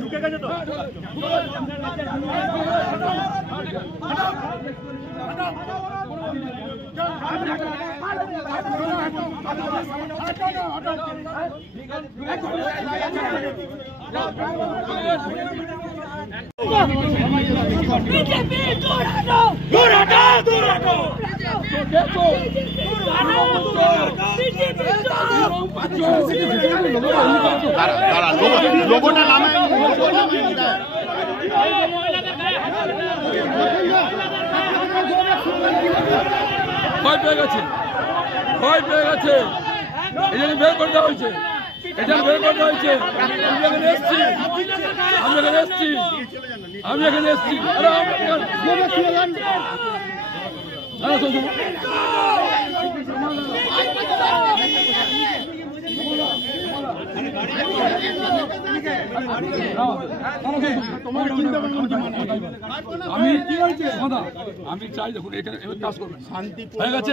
ঢুকে গেছে তো बीजेपी दूर हटो दूर हटो दूर हटो देखो बीजेपी লোগোটা নামে ভয় পেয়ে গেছে এই জন্য বের করতে হয়েছে আমি এখানে এসছি আমি চাই দেখুন এখানে কাজ করবেন হয়ে গেছে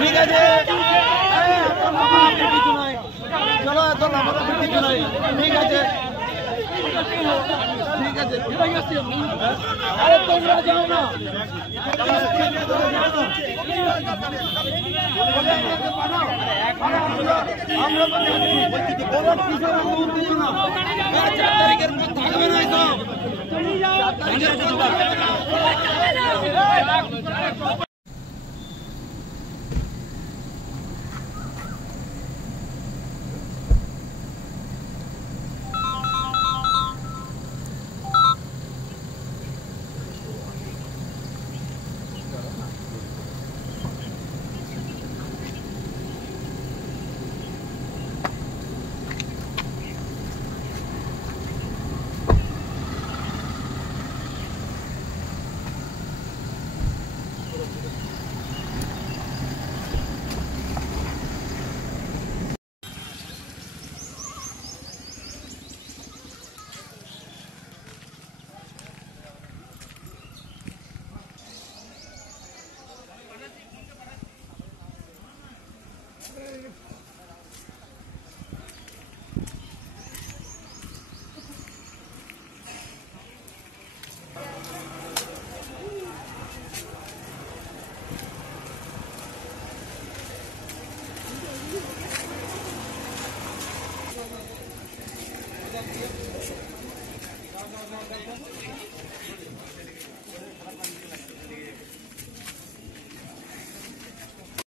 ঠিক আছে চলো ঠিক আছে আরে তোমরা যাও না আমরা